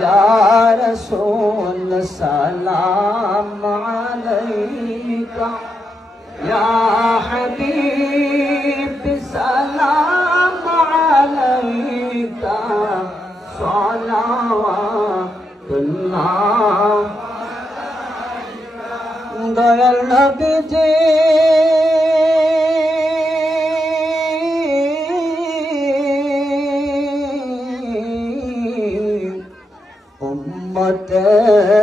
या रसूल सलाम अलैका, या हबीब सलाम अलैका, सलावतुल्लाह। दयाल नबी जी उम्मतेर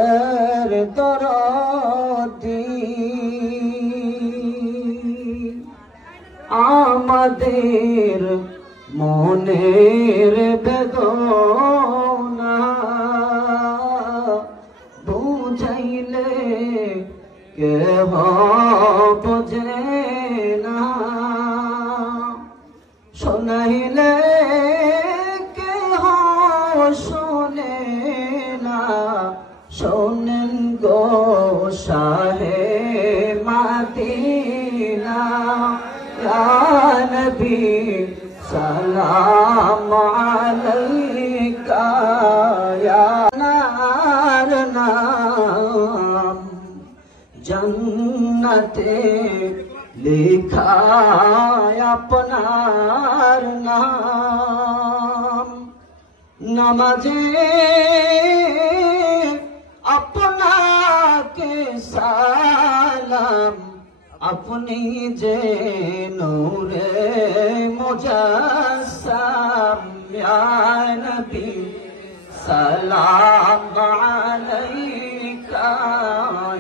दरदी, आमादेर মনের বেদনা বুঝাইলে কেহ বোঝে না, শোনাইলে কেহ শোনে না। শোনেন গো শাহে মদিনা, ইয়া নবী सलाम अलैका, या नार नाम जन्नते लिखा अपनार नाम। नमाजे अपना के सालाम, अपनी जे नूरे मुजस्सम, या नबी सलाम अलैका,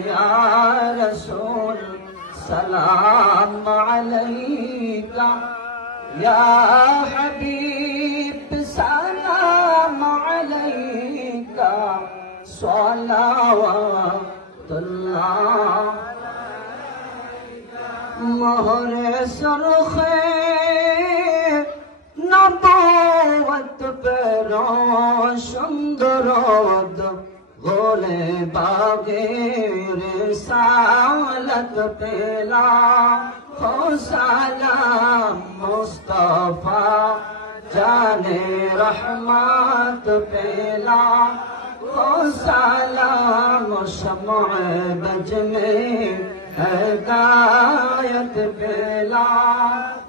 या रसूल सलाम अलैका, या हबीब सलाम अलैका, सलावतुल्लाह। मोहरे सुरखे नबूवत पे रोशनदरोद, गोले बागे रिसालत पे लाखो सलाम। मुस्तफा जाने रहमत पे लाखो सलाम। शम्अ बज में हिदायत पे लाखो